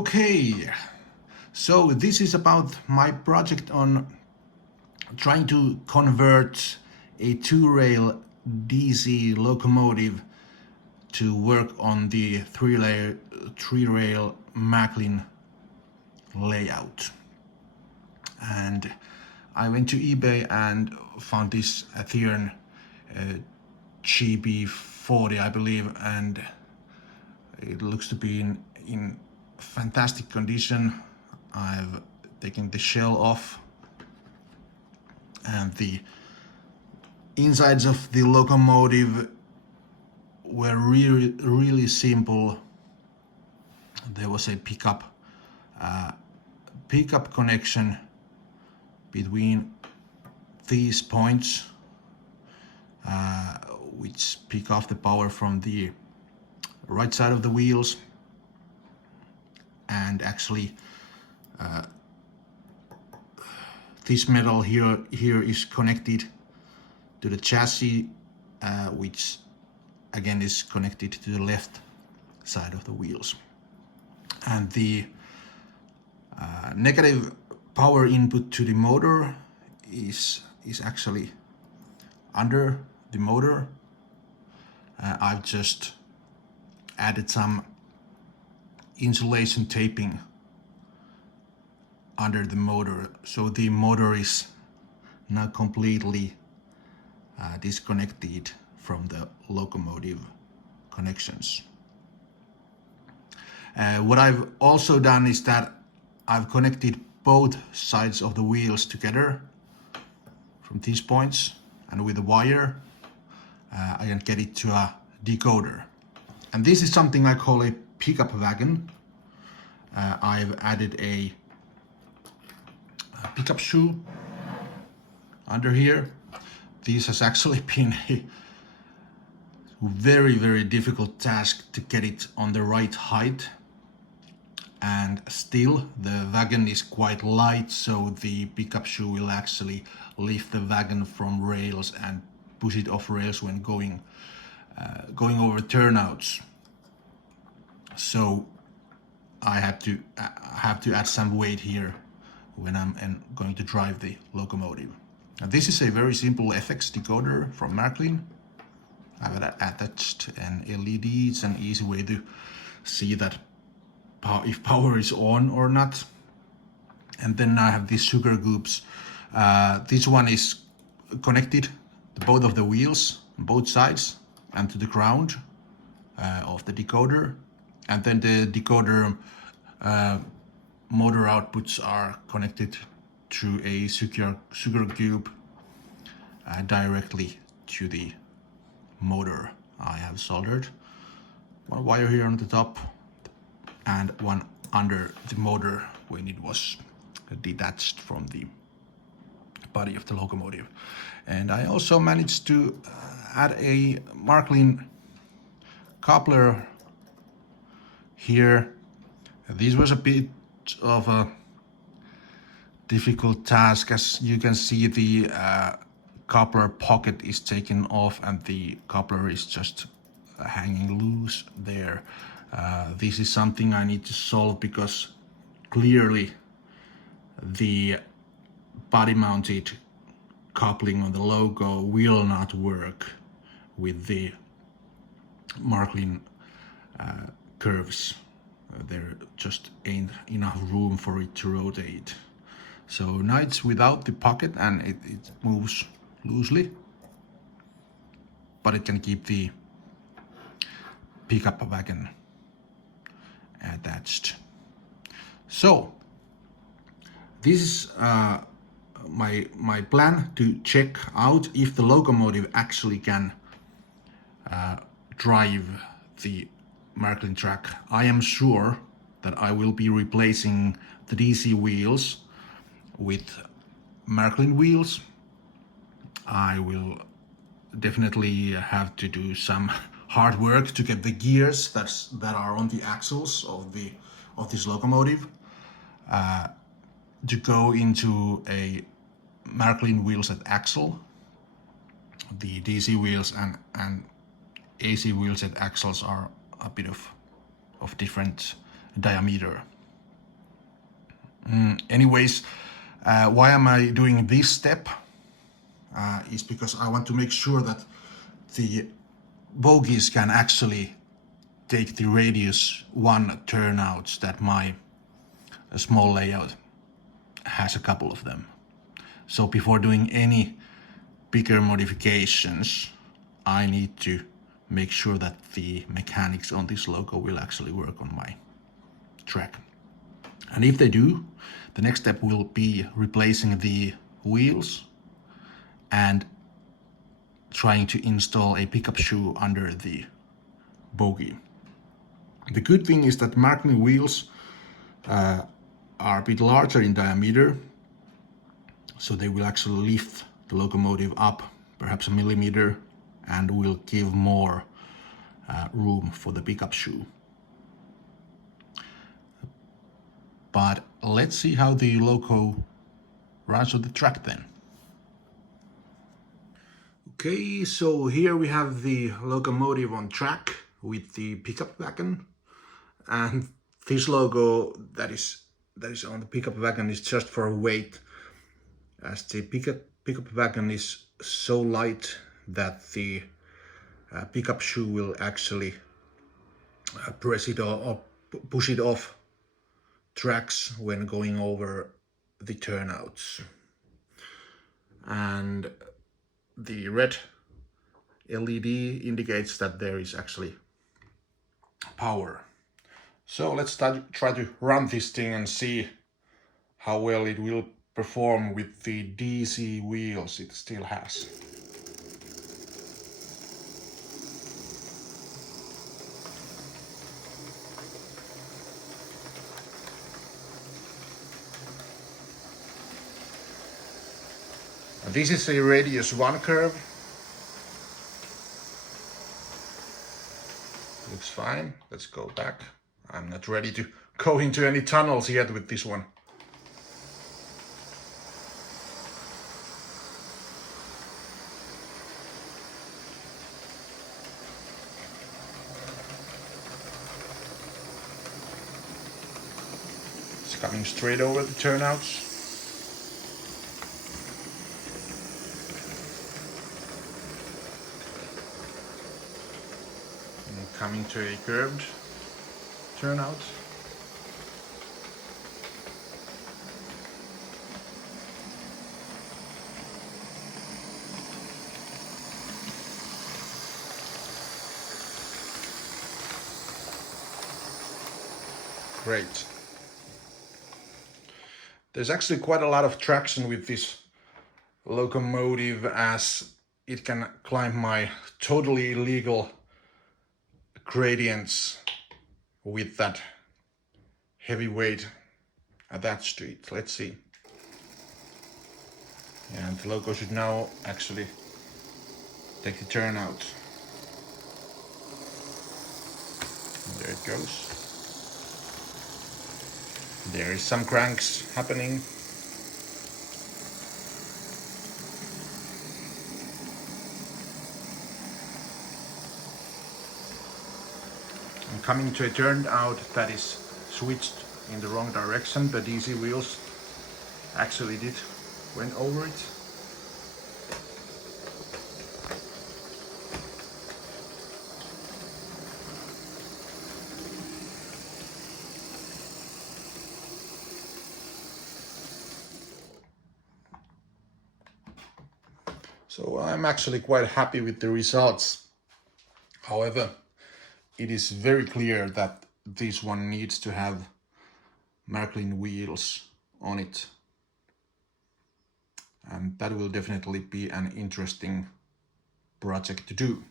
Okay, so this is about my project on trying to convert a two-rail DC locomotive to work on the three-rail Märklin layout. And I went to eBay and found this Athearn GB40, I believe, and it looks to be in fantastic condition. I've taken the shell off, and the insides of the locomotive were really simple. There was a pickup connection between these points, which pick up the power from the right side of the wheels, and actually this metal here is connected to the chassis, which again is connected to the left side of the wheels. And the negative power input to the motor is actually under the motor. I've just added some insulation taping under the motor, so the motor is now completely disconnected from the locomotive connections. What I've also done is that I've connected both sides of the wheels together from these points, and with a wire I can get it to a decoder. And this is something I call a pickup wagon. I've added a pickup shoe under here. This has actually been a very difficult task to get it on the right height, and still the wagon is quite light, so the pickup shoe will actually lift the wagon from rails and push it off rails when going over turnouts. So I have to add some weight here when I'm going to drive the locomotive. Now, this is a very simple FX decoder from Märklin. I've attached an LED. It's an easy way to see that if power is on or not. And then I have these sugar goops. This one is connected to both of the wheels, both sides, and to the ground of the decoder. And then the decoder motor outputs are connected through a sugar cube directly to the motor. I have soldered one wire here on the top and one under the motor when it was detached from the body of the locomotive. And I also managed to add a Märklin coupler here. This was a bit of a difficult task. As you can see, the coupler pocket is taken off and the coupler is just hanging loose there. This is something I need to solve, because clearly the body mounted coupling on the logo will not work with the Märklin curves. There just ain't enough room for it to rotate. So now it's without the pocket and it moves loosely, but it can keep the pickup wagon attached. So this is my plan to check out if the locomotive actually can drive the Märklin track. I am sure that I will be replacing the DC wheels with Märklin wheels. I will definitely have to do some hard work to get the gears that are on the axles of this locomotive to go into a Märklin wheels at axle. The DC wheels and AC wheels at axles are a bit of different diameter. Anyways, why am I doing this step? Is because I want to make sure that the bogies can actually take the radius 1 turnouts that my small layout has a couple of them. So before doing any bigger modifications, I need to make sure that the mechanics on this logo will actually work on my track. And if they do, the next step will be replacing the wheels and trying to install a pickup shoe under the bogie. The good thing is that Märklin wheels are a bit larger in diameter, so they will actually lift the locomotive up perhaps a millimeter and will give more room for the pickup shoe. But let's see how the loco runs on the track then. Okay, so here we have the locomotive on track with the pickup wagon, and this logo that is on the pickup wagon is just for weight, as the pickup wagon is so light that the pickup shoe will actually press it or push it off tracks when going over the turnouts. And the red LED indicates that there is actually power. So let's try to run this thing and see how well it will perform with the DC wheels it still has. This is a radius 1 curve. Looks fine. Let's go back. I'm not ready to go into any tunnels yet with this one. It's coming straight over the turnouts. Coming to a curved turnout. Great. There's actually quite a lot of traction with this locomotive, as it can climb my totally illegal gradients with that heavy weight attached to it. Let's see. And the loco should now actually take the turnout. And there it goes. There is some cranks happening. Coming to a turnout that is switched in the wrong direction. The DC wheels actually went over it. So I'm actually quite happy with the results. However, it is very clear that this one needs to have Märklin wheels on it. And that will definitely be an interesting project to do.